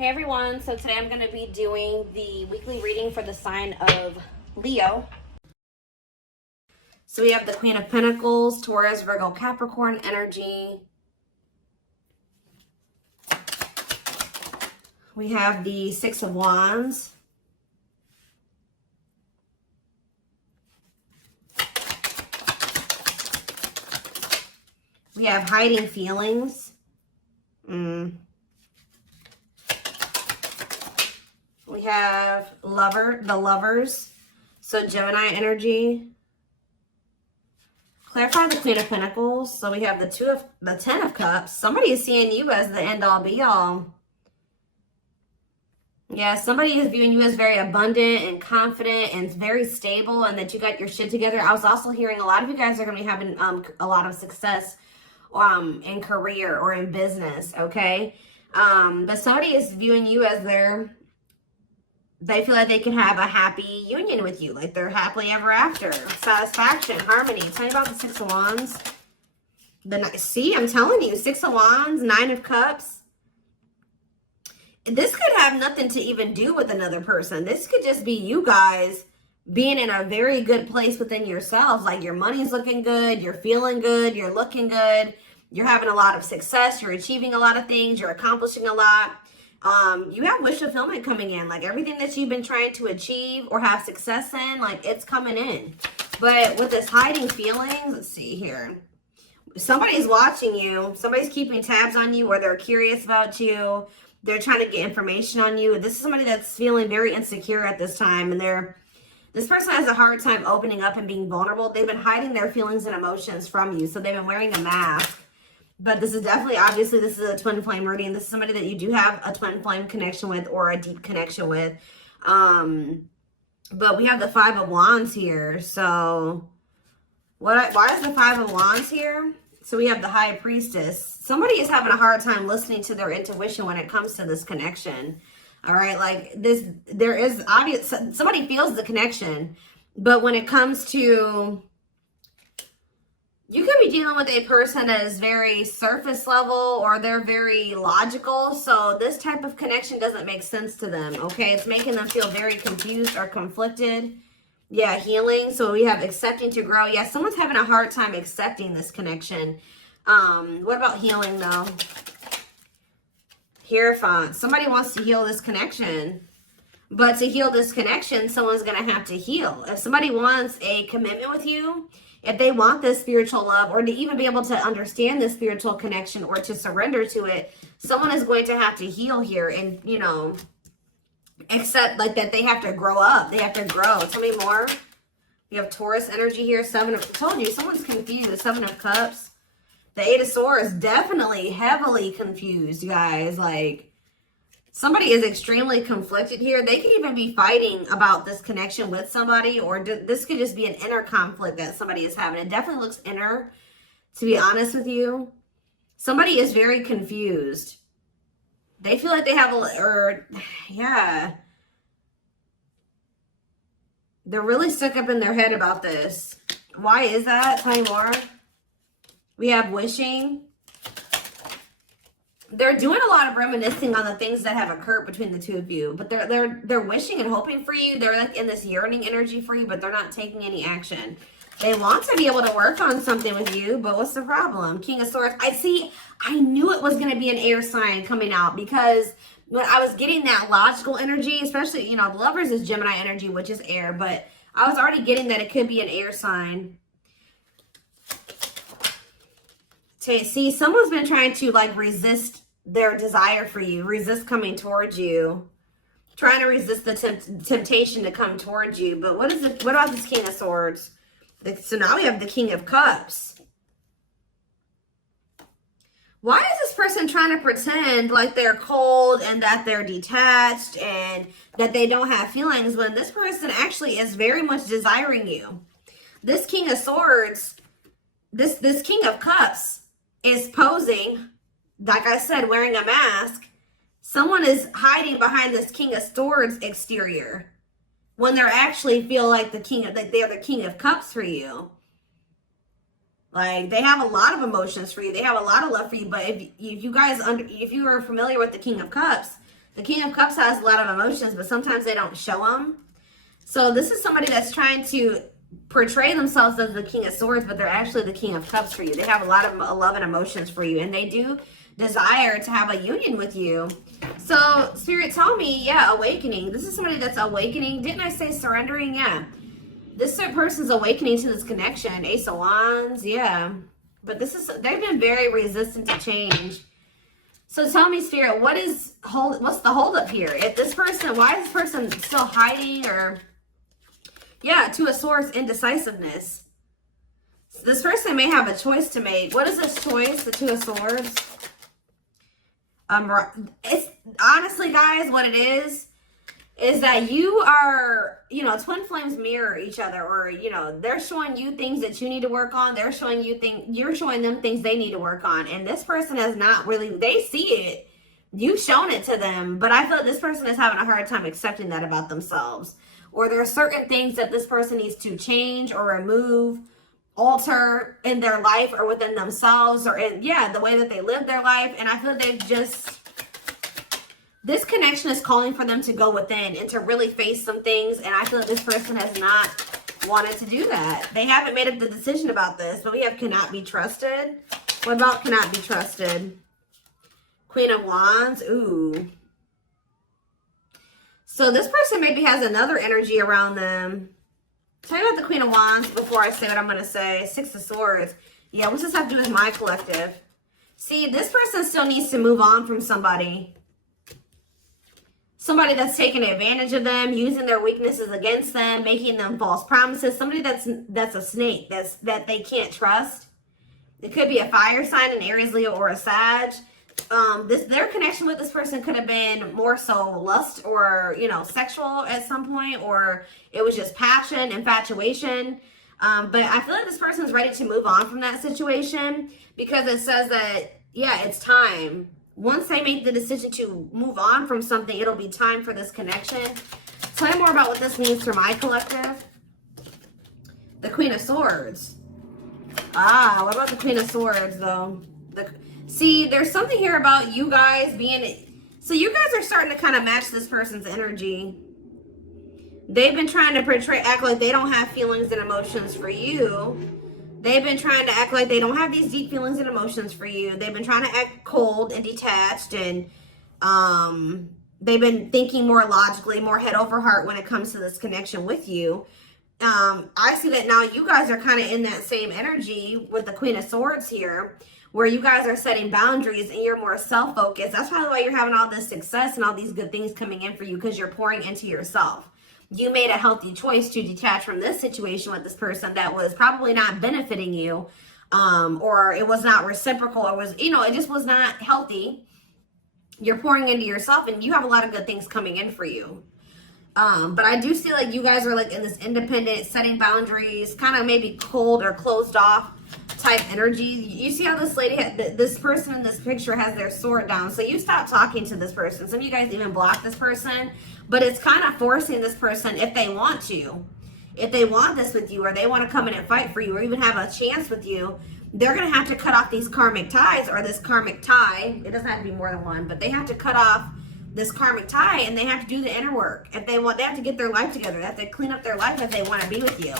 Hey everyone, so today I'm going to be doing the weekly reading for the sign of Leo. So we have the Queen of Pentacles, Taurus, Virgo, Capricorn energy. We have the Six of Wands. We have hiding feelings. We have the lovers. So Gemini energy. Clarify the Queen of Pentacles. So we have the Ten of Cups. Somebody is seeing you as the end all be all. Yeah, somebody is viewing you as very abundant and confident and very stable, and that you got your shit together. I was also hearing a lot of you guys are going to be having a lot of success in career or in business, okay? But somebody is viewing you as they feel like they can have a happy union with you, like they're happily ever after, satisfaction, harmony. Tell me about the Six of Wands. See, I'm telling you, Six of Wands, Nine of Cups. This could have nothing to even do with another person. This could just be you guys being in a very good place within yourselves. Like your money's looking good, you're feeling good, you're looking good, you're having a lot of success, you're achieving a lot of things, you're accomplishing a lot. You have wish fulfillment coming in, like everything that you've been trying to achieve or have success in, like it's coming in. But with this hiding feelings, let's see here. Somebody's watching you, somebody's keeping tabs on you, or they're curious about you. They're trying to get information on you. This is somebody that's feeling very insecure at this time, and this person has a hard time opening up and being vulnerable. They've been hiding their feelings and emotions from you, so they've been wearing a mask. But this is definitely, obviously, this is a twin flame reading. This is somebody that you do have a twin flame connection with or a deep connection with. But we have the Five of Wands here. So why is the Five of Wands here? So we have the High Priestess. Somebody is having a hard time listening to their intuition when it comes to this connection. All right, like this, there is obvious, somebody feels the connection. But when it comes to, you could be dealing with a person that is very surface level or they're very logical. So this type of connection doesn't make sense to them, okay? It's making them feel very confused or conflicted. Yeah, healing. So we have accepting to grow. Yeah, someone's having a hard time accepting this connection. What about healing though? Hierophant. Somebody wants to heal this connection. But to heal this connection, someone's going to have to heal. If somebody wants a commitment with you, if they want this spiritual love, or to even be able to understand this spiritual connection or to surrender to it, someone is going to have to heal here and, you know, accept like that they have to grow up. They have to grow. Tell me more. We have Taurus energy here. I told you, someone's confused. Seven of Cups. The Eight of Swords, definitely heavily confused, guys. Like, somebody is extremely conflicted here. They could even be fighting about this connection with somebody, or this could just be an inner conflict that somebody is having. It definitely looks inner, to be honest with you. Somebody is very confused. They feel like they have yeah. They're really stuck up in their head about this. Why is that? Tell me more. We have wishing. They're doing a lot of reminiscing on the things that have occurred between the two of you, but they're wishing and hoping for you. They're like in this yearning energy for you, but they're not taking any action. They want to be able to work on something with you, but what's the problem? King of Swords. I knew it was going to be an air sign coming out, because when I was getting that logical energy, especially, you know, the Lovers is Gemini energy, which is air, but I was already getting that it could be an air sign. See, someone's been trying to like resist their desire for you, resist coming towards you, trying to resist the temptation to come towards you. But what about this King of Swords? So now we have the King of Cups. Why is this person trying to pretend like they're cold and that they're detached and that they don't have feelings, when this person actually is very much desiring you? This King of Swords, this King of Cups is posing, like I said, wearing a mask. Someone is hiding behind this King of Swords exterior when they're actually feel like they're the King of Cups for you. Like, they have a lot of emotions for you. They have a lot of love for you. But if you are familiar with the King of Cups, The King of Cups has a lot of emotions, but sometimes they don't show them. So this is somebody that's trying to portray themselves as the King of Swords, but they're actually the King of Cups for you. They have a lot of love and emotions for you, and they do desire to have a union with you. So Spirit told me, yeah, awakening. This is somebody that's awakening. Didn't I say surrendering? Yeah. This person's awakening to this connection. Ace of Wands, yeah. But they've been very resistant to change. So tell me, Spirit, what's the holdup here? If this person, why is this person still hiding? Or, yeah, Two of Swords, indecisiveness. So this person may have a choice to make. What is this choice? The Two of Swords. It's honestly, guys, what it is that you are, you know, twin flames mirror each other, or, you know, they're showing you things that you need to work on. They're showing you you're showing them things they need to work on. And this person has not really, they see it. You've shown it to them, but I feel like this person is having a hard time accepting that about themselves. Or there are certain things that this person needs to change or remove, alter in their life or within themselves, or in, yeah, the way that they live their life. And I feel like they've just, this connection is calling for them to go within and to really face some things. And I feel like this person has not wanted to do that. They haven't made up the decision about this, but we have cannot be trusted. What about cannot be trusted? Queen of Wands. Ooh. So this person maybe has another energy around them. Tell me about the Queen of Wands before I say what I'm going to say. Six of Swords. Yeah, what's this have to do with my collective? See, this person still needs to move on from somebody. Somebody that's taking advantage of them, using their weaknesses against them, making them false promises. Somebody that's a snake, that they can't trust. It could be a fire sign, an Aries, Leo, or a Sag. Their connection with this person could have been more so lust or, you know, sexual at some point, or it was just passion, infatuation. But I feel like this person's ready to move on from that situation, because it says that, yeah, it's time. Once they make the decision to move on from something, it'll be time for this connection. Tell me more about what this means for my collective. The Queen of Swords. Ah, what about the Queen of Swords, though? See, there's something here about you guys being... So you guys are starting to kind of match this person's energy. They've been trying to act like they don't have feelings and emotions for you. They've been trying to act like they don't have these deep feelings and emotions for you. They've been trying to act cold and detached, and they've been thinking more logically, more head over heart when it comes to this connection with you. I see that now you guys are kind of in that same energy with the Queen of Swords here, where you guys are setting boundaries and you're more self-focused. That's probably why you're having all this success and all these good things coming in for you, because you're pouring into yourself. You made a healthy choice to detach from this situation with this person that was probably not benefiting you, or it was not reciprocal, or was, you know, it just was not healthy. You're pouring into yourself, and you have a lot of good things coming in for you. But I do see like you guys are like in this independent, setting boundaries, kind of maybe cold or closed off type energy. You see how this lady, this person in this picture has their sword down. So you stop talking to this person. Some of you guys even block this person, but it's kind of forcing this person, if they want to, if they want this with you, or they want to come in and fight for you, or even have a chance with you, they're going to have to cut off these karmic ties, or this karmic tie. It doesn't have to be more than one, but they have to cut off this karmic tie, and they have to do the inner work. If they want, they have to get their life together. They have to clean up their life if they want to be with you.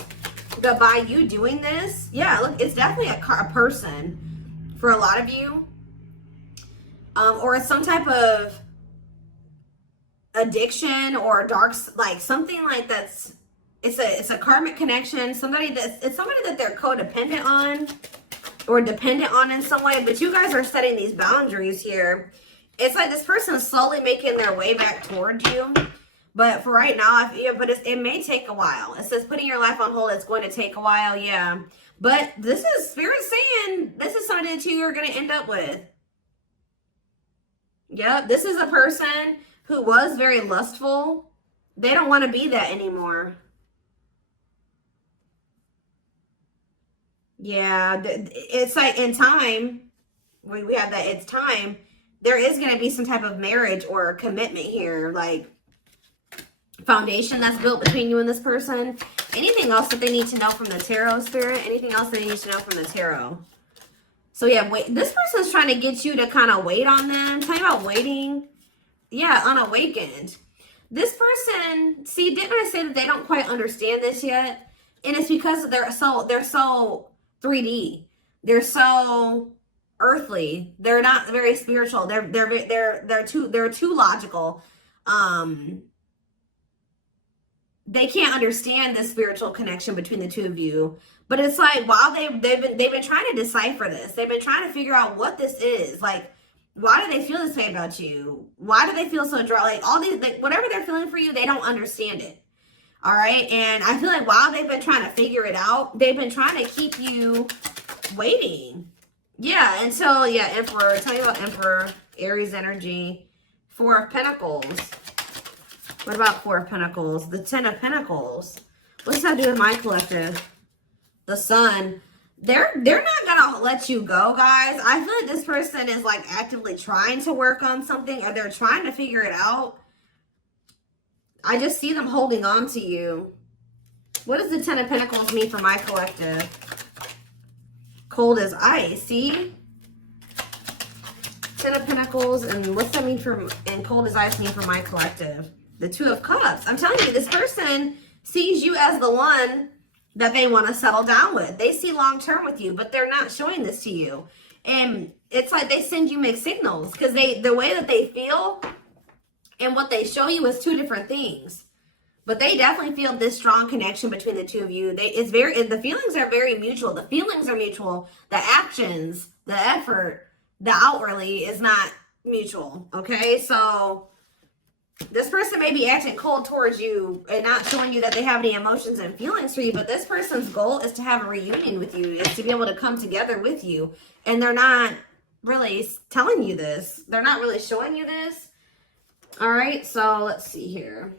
But by you doing this, yeah, look, it's definitely a person for a lot of you, or it's some type of addiction or dark, like something like that's, it's a karmic connection. It's somebody that they're codependent on or dependent on in some way. But you guys are setting these boundaries here. It's like this person is slowly making their way back towards you. But for right now, it may take a while. It says putting your life on hold, it's going to take a while, yeah. But this is Spirit saying this is something that you are going to end up with. Yep, this is a person who was very lustful. They don't want to be that anymore. Yeah, it's like in time, we have that, it's time. There is going to be some type of marriage or commitment here, like foundation that's built between you and this person. Anything else that they need to know from the tarot, Spirit? Anything else they need to know from the tarot? So yeah, wait, this person's trying to get you to kind of wait on them. Tell me about waiting. yeah, unawakened. This person, see, didn't I say that they don't quite understand this yet? And it's because they're so 3D. They're so earthly. They're not very spiritual. They're too logical. They can't understand the spiritual connection between the two of you. But it's like, while they've been trying to decipher this. They've been trying to figure out what this is. Like, why do they feel this way about you? Why do they feel so dry? Like, all these, like, whatever they're feeling for you, they don't understand it. All right. And I feel like while they've been trying to figure it out, they've been trying to keep you waiting. Yeah. Until, yeah, Emperor. Tell me about Emperor, Aries energy, Four of Pentacles. What about Four of Pentacles? The Ten of Pentacles. What's that do with my collective? The Sun. They're not gonna let you go, guys. I feel like this person is like actively trying to work on something, or they're trying to figure it out. I just see them holding on to you. What does the Ten of Pentacles mean for my collective? Cold as ice. See? Ten of Pentacles, and what's that mean for, and cold as ice mean for my collective? The Two of Cups. I'm telling you, this person sees you as the one that they want to settle down with. They see long-term with you, but they're not showing this to you. And it's like they send you mixed signals, because the way that they feel and what they show you is two different things. But they definitely feel this strong connection between the two of you. The feelings are very mutual. The feelings are mutual. The actions, the effort, the outwardly is not mutual. Okay, so this person may be acting cold towards you and not showing you that they have any emotions and feelings for you, but this person's goal is to have a reunion with you, is to be able to come together with you. And they're not really telling you this. They're not really showing you this. All right, so let's see here.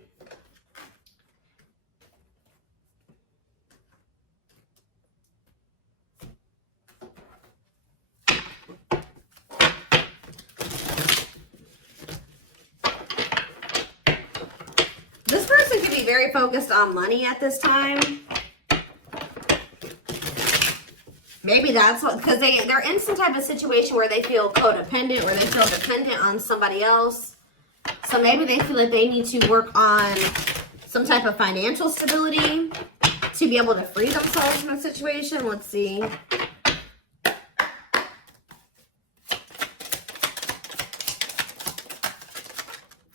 This person could be very focused on money at this time. Maybe that's what, because they're in some type of situation where they feel codependent, where they feel dependent on somebody else. So maybe they feel like they need to work on some type of financial stability to be able to free themselves from the situation. Let's see.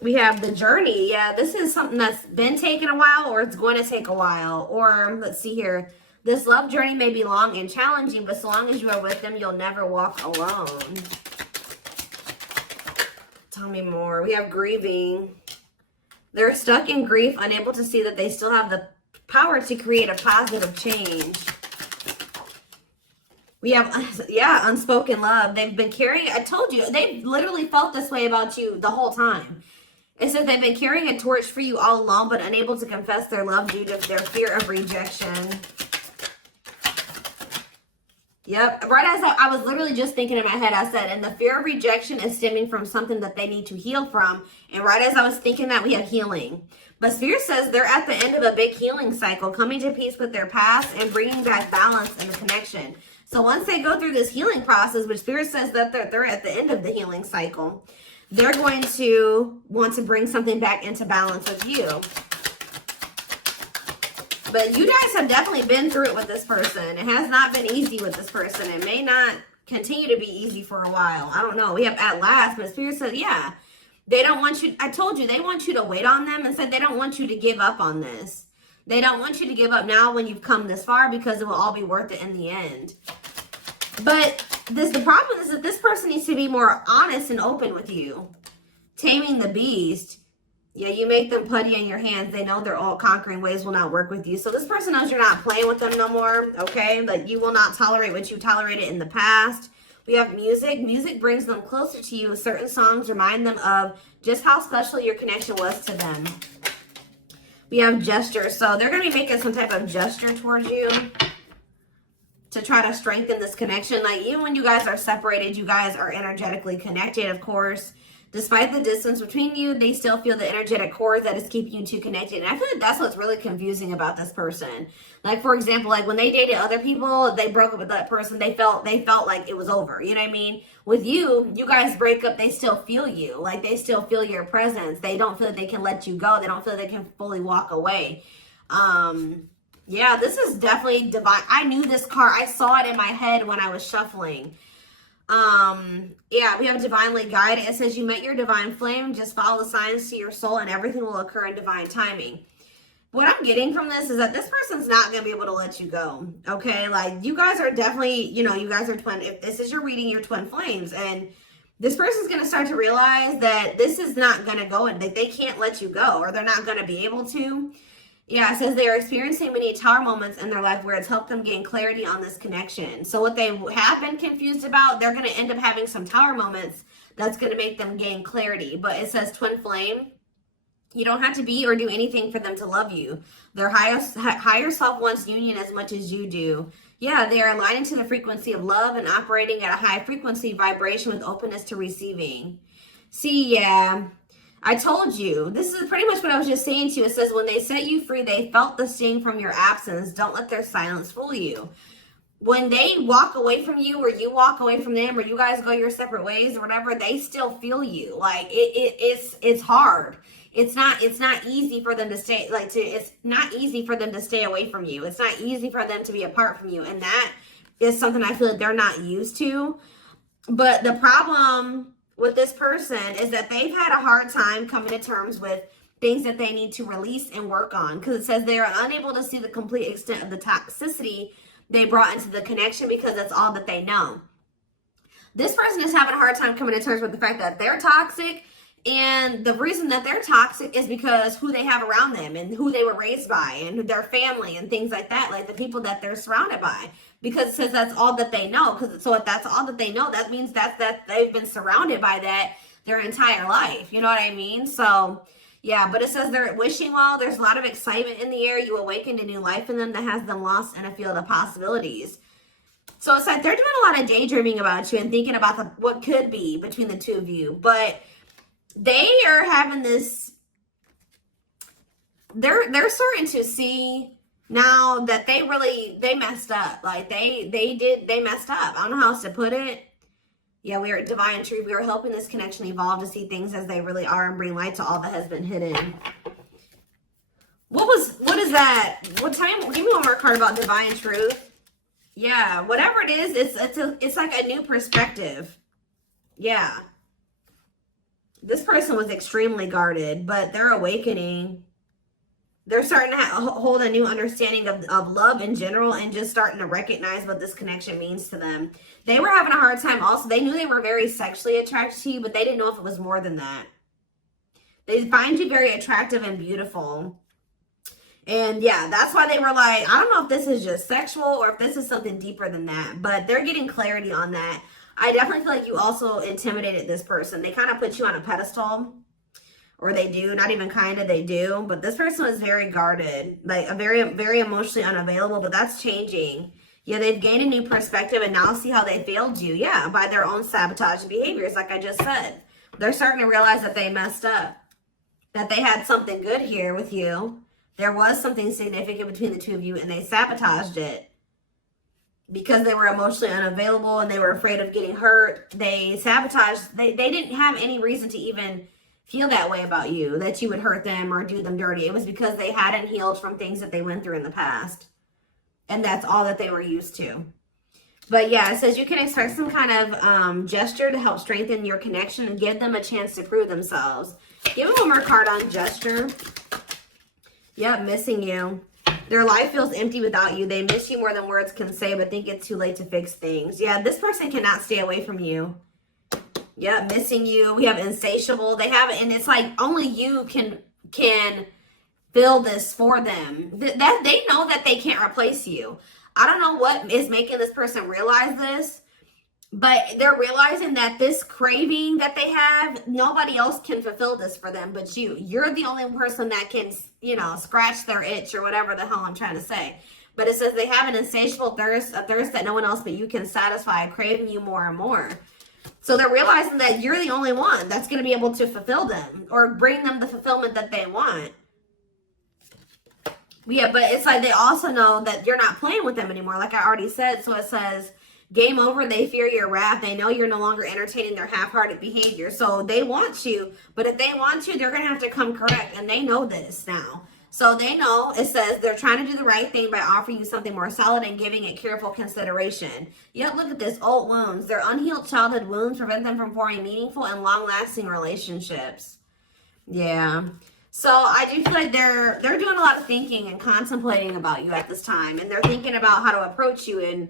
We have the journey. Yeah, this is something that's been taking a while, or it's going to take a while. Or let's see here. This love journey may be long and challenging, but so long as you are with them, you'll never walk alone. Tell me more. We have grieving. They're stuck in grief, unable to see that they still have the power to create a positive change. We have, yeah, unspoken love. They've been carrying, I told you, they've literally felt this way about you the whole time. It says they've been carrying a torch for you all along, but unable to confess their love due to their fear of rejection. Yep. Right as I was literally just thinking in my head, I said, and the fear of rejection is stemming from something that they need to heal from. And right as I was thinking that, we have healing. But Spirit says they're at the end of a big healing cycle, coming to peace with their past and bringing back balance and the connection. So once they go through this healing process, which Spirit says that they're at the end of the healing cycle, they're going to want to bring something back into balance with you. But you guys have definitely been through it with this person. It has not been easy with this person. It may not continue to be easy for a while. I don't know. We have at last, but Spirit said, yeah, they don't want you. I told you, they want you to wait on them, and said they don't want you to give up on this. They don't want you to give up now when you've come this far, because it will all be worth it in the end. But the problem is that this person needs to be more honest and open with you. Taming the beast. Yeah, you make them putty in your hands. They know their all-conquering ways will not work with you. So this person knows you're not playing with them no more, okay? Like, you will not tolerate what you tolerated in the past. We have music. Music brings them closer to you. Certain songs remind them of just how special your connection was to them. We have gestures. So they're going to be making some type of gesture towards you to try to strengthen this connection. Like, even when you guys are separated, you guys are energetically connected, of course. Despite the distance between you, they still feel the energetic cord that is keeping you two connected. And I feel like that's what's really confusing about this person. Like, for example, like when they dated other people, they broke up with that person, they felt like it was over. You know what I mean? With you, you guys break up, they still feel you. Like, they still feel your presence. They don't feel like they can let you go. They don't feel like they can fully walk away. Yeah, this is definitely divine. I knew this card. I saw it in my head when I was shuffling. Yeah, we have divinely guided. It says you met your divine flame. Just follow the signs to your soul and everything will occur in divine timing. What I'm getting from this is that this person's not going to be able to let you go. Okay. Like, you guys are definitely, you know, you guys are twin. If this is your reading, you're twin flames, and this person's going to start to realize that this is not going to go and they can't let you go, or they're not going to be able to. Yeah, it says they are experiencing many tower moments in their life where it's helped them gain clarity on this connection. So what they have been confused about, they're going to end up having some tower moments that's going to make them gain clarity. But it says twin flame. You don't have to be or do anything for them to love you. Their higher self wants union as much as you do. Yeah, they are aligning to the frequency of love and operating at a high frequency vibration with openness to receiving. See, yeah. I told you, this is pretty much what I was just saying to you. It says, when they set you free, they felt the sting from your absence. Don't let their silence fool you. When they walk away from you, or you walk away from them, or you guys go your separate ways or whatever, they still feel you. Like, it's hard. It's not easy for them to stay, it's not easy for them to stay away from you. It's not easy for them to be apart from you. And that is something I feel like they're not used to. But the problem with this person is that they've had a hard time coming to terms with things that they need to release and work on, because it says they are unable to see the complete extent of the toxicity they brought into the connection because that's all that they know. This person is having a hard time coming to terms with the fact that they're toxic, and the reason that they're toxic is because who they have around them and who they were raised by and their family and things like that, like the people that they're surrounded by. Because it says that's all that they know. So if that's all that they know, that means that they've been surrounded by that their entire life. You know what I mean? So, yeah, but it says they're wishing well. There's a lot of excitement in the air. You awakened a new life in them that has them lost in a field of possibilities. So it's like they're doing a lot of daydreaming about you and thinking about what could be between the two of you. But they are having this, they're starting to see now that they messed up. Like they messed up. I don't know how else to put it. Yeah, we are at divine truth. We are helping this connection evolve to see things as they really are and bring light to all that has been hidden. What is that? Give me one more card about divine truth. Yeah, whatever it is, it's like a new perspective. Yeah. This person was extremely guarded, but they're awakening. They're starting to hold a new understanding of love in general and just starting to recognize what this connection means to them. They were having a hard time also. They knew they were very sexually attracted to you, but they didn't know if it was more than that. They find you very attractive and beautiful. And yeah, that's why they were like, I don't know if this is just sexual or if this is something deeper than that, but they're getting clarity on that. I definitely feel like you also intimidated this person. They kind of put you on a pedestal. Or they do, not even kind of, they do. But this person was very guarded, like a very, very emotionally unavailable, but that's changing. Yeah, they've gained a new perspective and now see how they failed you. Yeah, by their own sabotaging behaviors, like I just said. They're starting to realize that they messed up, that they had something good here with you. There was something significant between the two of you and they sabotaged it. Because they were emotionally unavailable and they were afraid of getting hurt, they sabotaged. They didn't have any reason to even feel that way about you, that you would hurt them or do them dirty. It was because they hadn't healed from things that they went through in the past. And that's all that they were used to. But yeah, it says you can expect some kind of gesture to help strengthen your connection and give them a chance to prove themselves. Give them one more card on gesture. Yep, missing you. Their life feels empty without you. They miss you more than words can say, but think it's too late to fix things. Yeah, this person cannot stay away from you. Yeah, missing you. We have insatiable. They have it, and it's like only you can fill this for them. That they know that they can't replace you. I don't know what is making this person realize this, but they're realizing that this craving that they have, nobody else can fulfill this for them but you. You're the only person that can, you know, scratch their itch or whatever the hell I'm trying to say. But it says they have an insatiable thirst, a thirst that no one else but you can satisfy, craving you more and more. So they're realizing that you're the only one that's going to be able to fulfill them or bring them the fulfillment that they want. Yeah, but it's like they also know that you're not playing with them anymore, like I already said. So it says, game over, they fear your wrath. They know you're no longer entertaining their half-hearted behavior. So they want you, but if they want you, they're going to have to come correct. And they know this now. So they know, it says, they're trying to do the right thing by offering you something more solid and giving it careful consideration. Yet look at this, old wounds. Their unhealed childhood wounds prevent them from forming meaningful and long-lasting relationships. Yeah. So I do feel like they're doing a lot of thinking and contemplating about you at this time. And they're thinking about how to approach you. And,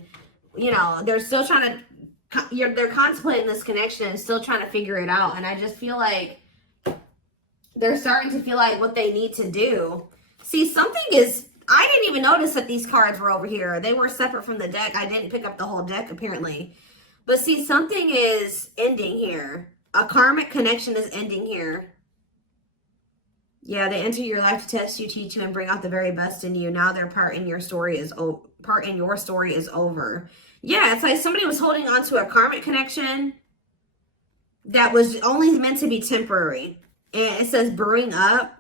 you know, they're still trying to, they're contemplating this connection and still trying to figure it out. And I just feel like they're starting to feel like what they need to do. See, something is, I didn't even notice that these cards were over here. They were separate from the deck. I didn't pick up the whole deck, apparently. But see, something is ending here. A karmic connection is ending here. Yeah, they enter your life to test you, teach you, and bring out the very best in you. Now their part in your story is over. Yeah, it's like somebody was holding on to a karmic connection that was only meant to be temporary. And it says brewing up.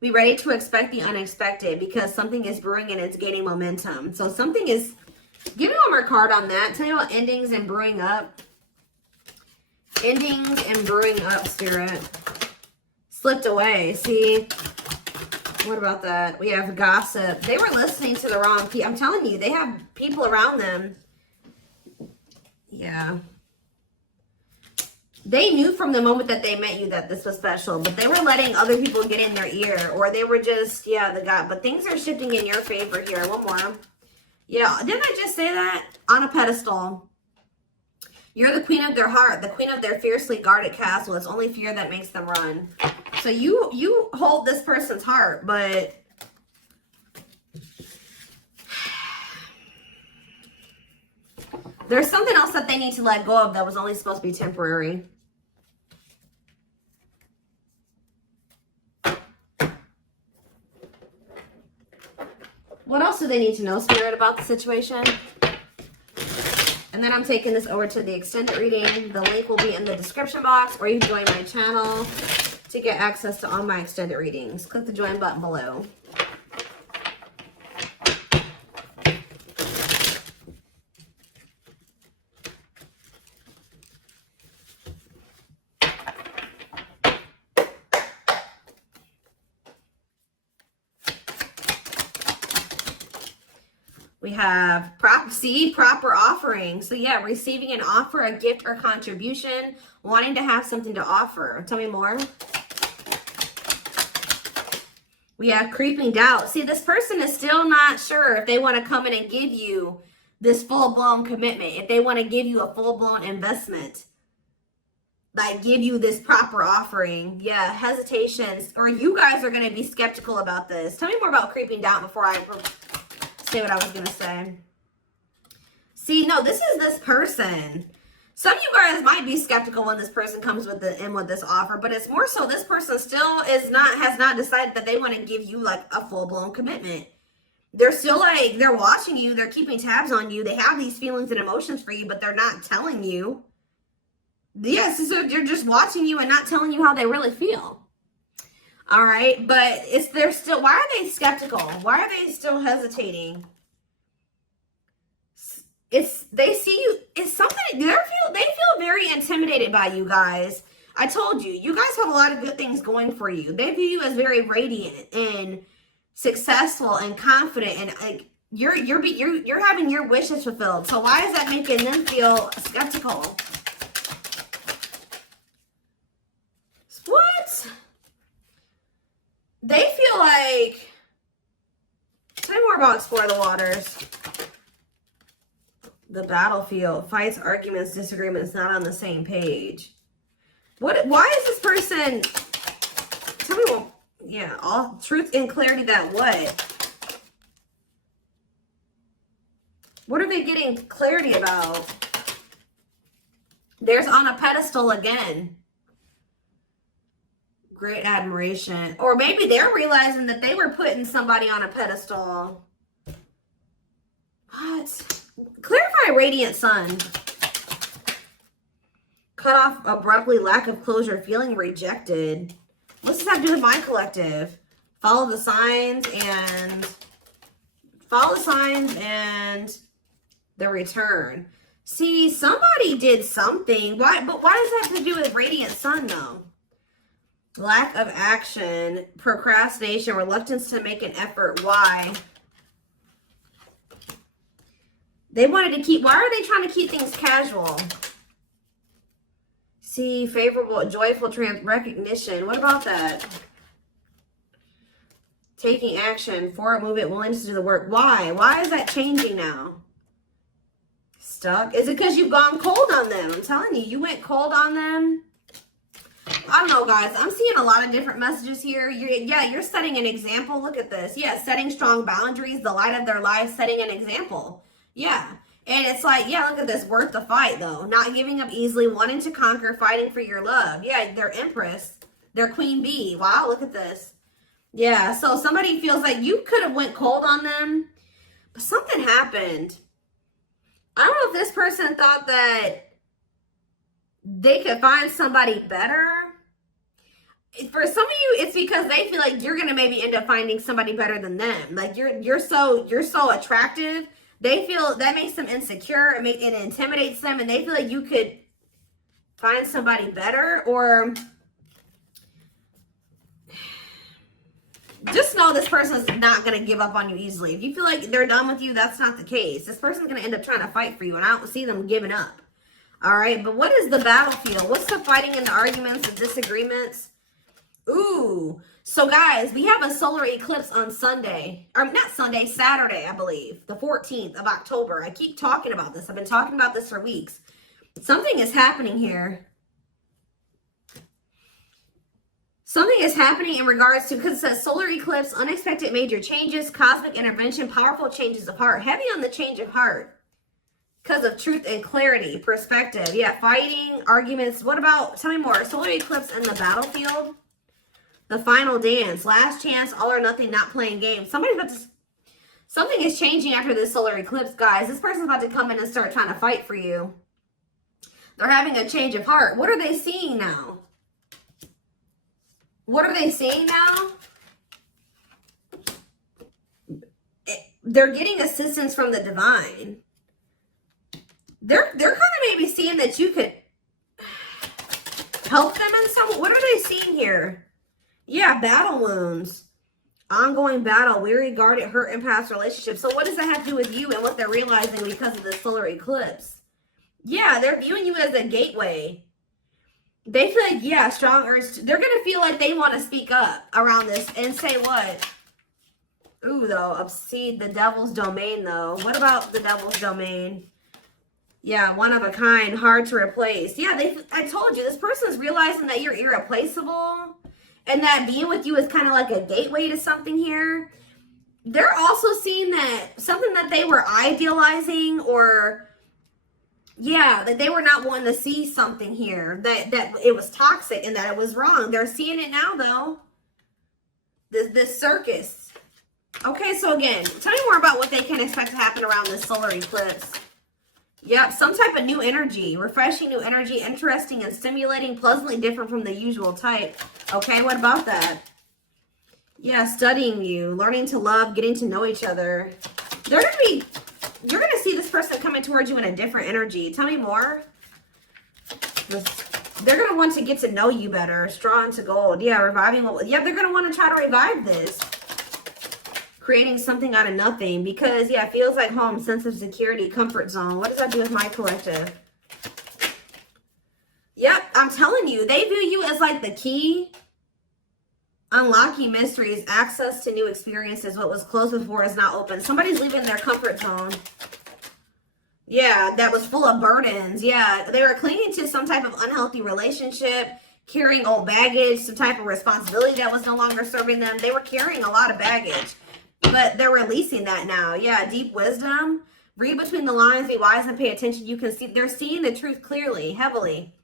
Be ready to expect the unexpected because something is brewing and it's gaining momentum. So something is, give me one more card on that. Tell me about endings and brewing up. Endings and brewing up, Spirit. Slipped away. See, what about that? We have gossip. They were listening to the wrong people. I'm telling you, they have people around them. Yeah. They knew from the moment that they met you that this was special, but they were letting other people get in their ear, or they were just, yeah, but things are shifting in your favor here. One more. Yeah, didn't I just say that? On a pedestal. You're the queen of their heart, the queen of their fiercely guarded castle. It's only fear that makes them run. So you hold this person's heart, but there's something else that they need to let go of that was only supposed to be temporary. What else do they need to know, Spirit, about the situation? And then I'm taking this over to the extended reading. The link will be in the description box, or you can join my channel to get access to all my extended readings. Click the join button below. We have proper offering. So yeah, receiving an offer, a gift, or contribution, wanting to have something to offer. Tell me more. We have creeping doubt. See, this person is still not sure if they want to come in and give you this full-blown commitment, if they want to give you a full-blown investment, like give you this proper offering. Yeah, hesitations, or you guys are going to be skeptical about this. Tell me more about creeping doubt before I say what I was going to say. See, no, this is this person. Some of you guys might be skeptical when this person comes with this offer, but it's more so this person still has not decided that they want to give you like a full-blown commitment. They're still like, they're watching you, they're keeping tabs on you, they have these feelings and emotions for you, but they're not telling you. Yes, so they're just watching you and not telling you how they really feel. All right, but they're still, why are they skeptical? Why are they still hesitating? They see you, it's something, they feel very intimidated by you guys. I told you, you guys have a lot of good things going for you. They view you as very radiant and successful and confident, and like you're having your wishes fulfilled. So why is that making them feel skeptical? What? They feel like, tell me more about Explore the Waters. The battlefield, fights, arguments, disagreements, not on the same page. Why is this person, tell me what, yeah, all truth and clarity that what? What are they getting clarity about? There's on a pedestal again. Great admiration. Or maybe they're realizing that they were putting somebody on a pedestal. What? Clarify radiant sun. Cut off abruptly, lack of closure, feeling rejected. What's this have to do with my collective? Follow the signs and the return. See, somebody did something. Why? But why does that have to do with radiant sun though? Lack of action, procrastination, reluctance to make an effort. Why? They wanted to keep, why are they trying to keep things casual? See, favorable, joyful recognition. What about that? Taking action, forward movement, willingness to do the work. Why? Why is that changing now? Stuck? Is it because you've gone cold on them? I'm telling you, you went cold on them. I don't know, guys. I'm seeing a lot of different messages here. You're setting an example. Look at this. Yeah, setting strong boundaries, the light of their life, setting an example. Yeah. And it's like, yeah, look at this. Worth the fight, though. Not giving up easily, wanting to conquer, fighting for your love. Yeah, they're Empress. They're Queen Bee. Wow, look at this. Yeah, so somebody feels like you could have went cold on them, but something happened. I don't know if this person thought that they could find somebody better. For some of you, it's because they feel like you're gonna maybe end up finding somebody better than them. Like you're so attractive. They feel that makes them insecure. It intimidates them, and they feel like you could find somebody better. Or just know this person is not gonna give up on you easily. If you feel like they're done with you, that's not the case. This person's gonna end up trying to fight for you, and I don't see them giving up. All right, but what is the battlefield? What's the fighting and the arguments, the disagreements? Ooh, so guys, we have a solar eclipse on Sunday, or not Sunday, Saturday, I believe, the 14th of October. I keep talking about this. I've been talking about this for weeks. Something is happening here. Something is happening in regards to, because it says solar eclipse, unexpected major changes, cosmic intervention, powerful changes of heart. Heavy on the change of heart. Because of truth and clarity, perspective. Yeah, fighting, arguments. What about, tell me more. Solar eclipse and the battlefield. The final dance. Last chance, all or nothing, not playing games. Somebody's about to, something is changing after this solar eclipse, guys. This person's about to come in and start trying to fight for you. They're having a change of heart. What are they seeing now? What are they seeing now? They're getting assistance from the divine. They're kind of maybe seeing that you could help them in some. What are they seeing here? Yeah, battle wounds. Ongoing battle, weary, guarded, hurt, and past relationships. So what does that have to do with you and what they're realizing because of this solar eclipse? Yeah, they're viewing you as a gateway. They feel like, yeah, strong urge. They're going to feel like they want to speak up around this and say what? Ooh, though, obsede the devil's domain, though. What about the devil's domain? Yeah, one of a kind, hard to replace. Yeah, I told you, this person is realizing that you're irreplaceable and that being with you is kind of like a gateway to something here. They're also seeing that something that they were idealizing, or yeah, that they were not wanting to see something here, that it was toxic and that it was wrong. They're seeing it now, though. This circus. Okay, so again, tell me more about what they can expect to happen around this solar eclipse. Yep, some type of new energy, refreshing new energy, interesting and stimulating, pleasantly different from the usual type. Okay, what about that? Yeah, studying you, learning to love, getting to know each other. You're going to see this person coming towards you in a different energy. Tell me more. They're going to want to get to know you better. Straw into gold. Yeah, reviving. Yeah, they're going to want to try to revive this. Creating something out of nothing, because yeah, it feels like home, sense of security, comfort zone. What does that do with my collective? Yep, I'm telling you, they view you as like the key. Unlocking mysteries, access to new experiences. What was closed before is now open. Somebody's leaving their comfort zone. Yeah, that was full of burdens. Yeah, they were clinging to some type of unhealthy relationship, carrying old baggage, some type of responsibility that was no longer serving them. They were carrying a lot of baggage. But they're releasing that now. Yeah, deep wisdom. Read between the lines, be wise and pay attention. You can see, they're seeing the truth clearly, heavily.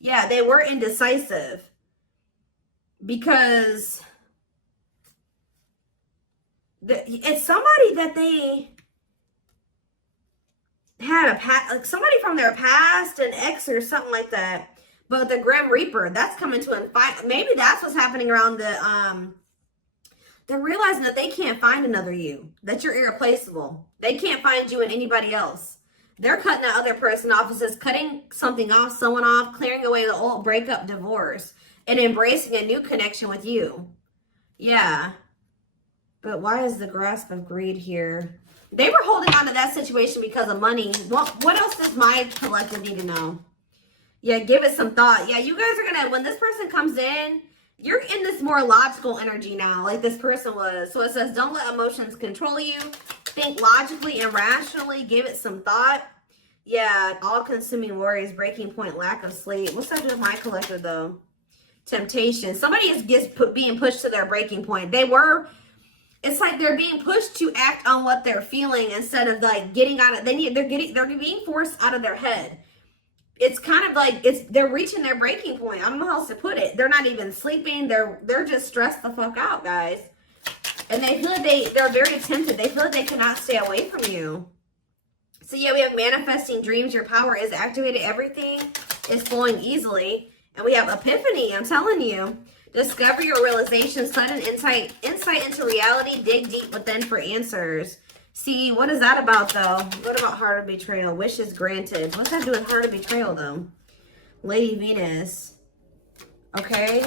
Yeah, they were indecisive. Because it's somebody that they had like somebody from their past, an ex or something like that. But the Grim Reaper, that's coming to an fight. Maybe that's what's happening around they're realizing that they can't find another you, that you're irreplaceable. They can't find you in anybody else. They're cutting that other person off. It says cutting something off, someone off, clearing away the old breakup, divorce, and embracing a new connection with you. Yeah. But why is the grasp of greed here? They were holding on to that situation because of money. What else does my collective need to know? Yeah, give it some thought. Yeah, you guys are going to, when this person comes in, you're in this more logical energy now, like this person was. So it says, don't let emotions control you. Think logically and rationally. Give it some thought. Yeah, all-consuming worries, breaking point, lack of sleep. What's that do with my collective, though? Temptation. Somebody is being pushed to their breaking point. It's like they're being pushed to act on what they're feeling instead of like getting out of. They're being forced out of their head. It's kind of like they're reaching their breaking point. I don't know how else to put it. They're not even sleeping. They're just stressed the fuck out, guys. And they feel like they're very tempted. They feel like they cannot stay away from you. So yeah, we have manifesting dreams. Your power is activated. Everything is flowing easily. And we have epiphany. I'm telling you. Discover your realization. Sudden insight into reality. Dig deep within for answers. See, what is that about, though? What about heart of betrayal? Wishes granted. What's that do with heart of betrayal, though? Lady Venus. Okay.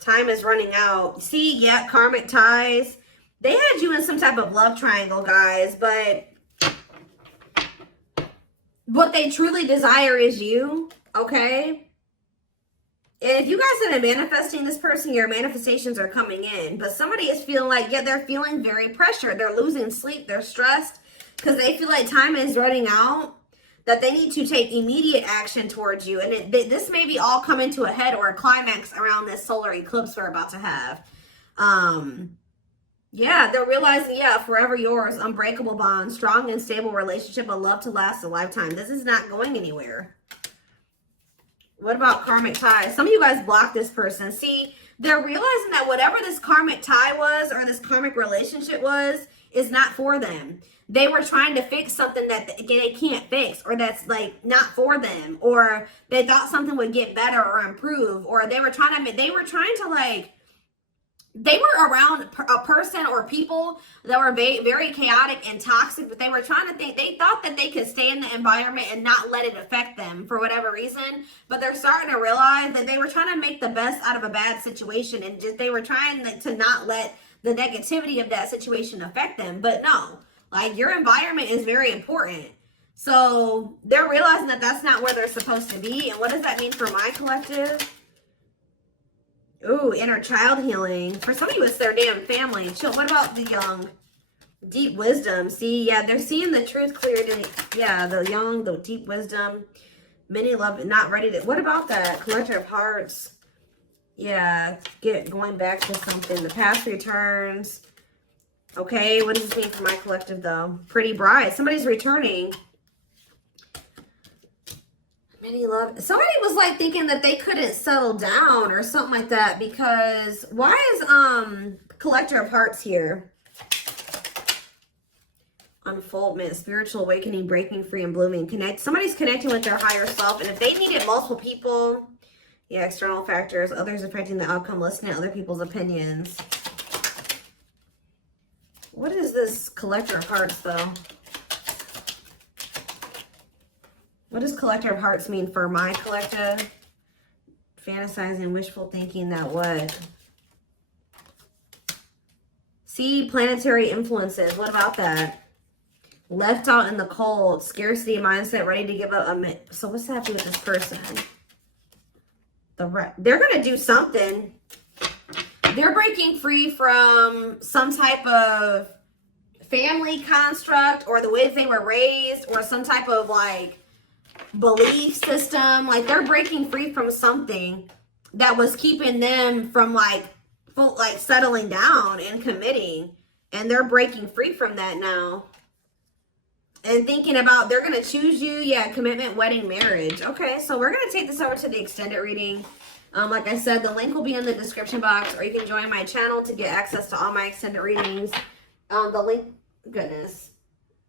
Time is running out. See, yeah, karmic ties. They had you in some type of love triangle, guys, but what they truly desire is you, okay? If you guys have been manifesting this person, your manifestations are coming in. But somebody is feeling like, yeah, they're feeling very pressured. They're losing sleep. They're stressed because they feel like time is running out, that they need to take immediate action towards you. And this may be all coming to a head or a climax around this solar eclipse we're about to have. Yeah, they're realizing, yeah, forever yours, unbreakable bond, strong and stable relationship, a love to last a lifetime. This is not going anywhere. What about karmic ties? Some of you guys blocked this person. See, they're realizing that whatever this karmic tie was or this karmic relationship was is not for them. They were trying to fix something that they can't fix, or that's like not for them, or they thought something would get better or improve, or they were trying to like, they were around a person or people that were very, very chaotic and toxic, but they were trying to think, they thought that they could stay in the environment and not let it affect them for whatever reason. But they're starting to realize that they were trying to make the best out of a bad situation, and just, they were trying to not let the negativity of that situation affect them. But no, like, your environment is very important. So they're realizing that that's not where they're supposed to be. And what does that mean for my collective? Ooh, inner child healing. For some of you, it's their damn family. Chill. What about the young? Deep wisdom. See, yeah, they're seeing the truth clearly. Yeah, the young, the deep wisdom. Many love, not ready to. What about that? Collector of hearts. Yeah, going back to something. The past returns. Okay, what does this mean for my collective, though? Pretty bride. Somebody's returning. Many love. Somebody was like thinking that they couldn't settle down or something like that, because why is collector of hearts here? Unfoldment, spiritual awakening, breaking free and blooming. Somebody's connecting with their higher self, and if they needed multiple people, yeah, external factors, others affecting the outcome, listening to other people's opinions. What is this collector of hearts, though? What does collector of hearts mean for my collective? Fantasizing, wishful thinking, that what? See, planetary influences. What about that? Left out in the cold, scarcity mindset, ready to give up. So what's that have to do with this person? They're going to do something. They're breaking free from some type of family construct, or the ways they were raised, or some type of like belief system. Like, they're breaking free from something that was keeping them from like settling down and committing, and they're breaking free from that now and thinking about they're going to choose you. Yeah, commitment, wedding, marriage. Okay, so we're going to take this over to the extended reading. Like I said, the link will be in the description box, or you can join my channel to get access to all my extended readings. The link, goodness,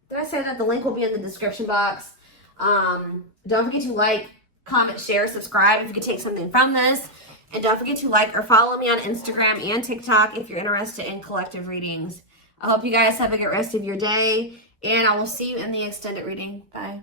did I say that? The link will be in the description box. Don't forget to like, comment, share, subscribe if you could take something from this. And don't forget to like or follow me on Instagram and TikTok if you're interested in collective readings. I hope you guys have a good rest of your day, and I will see you in the extended reading. Bye.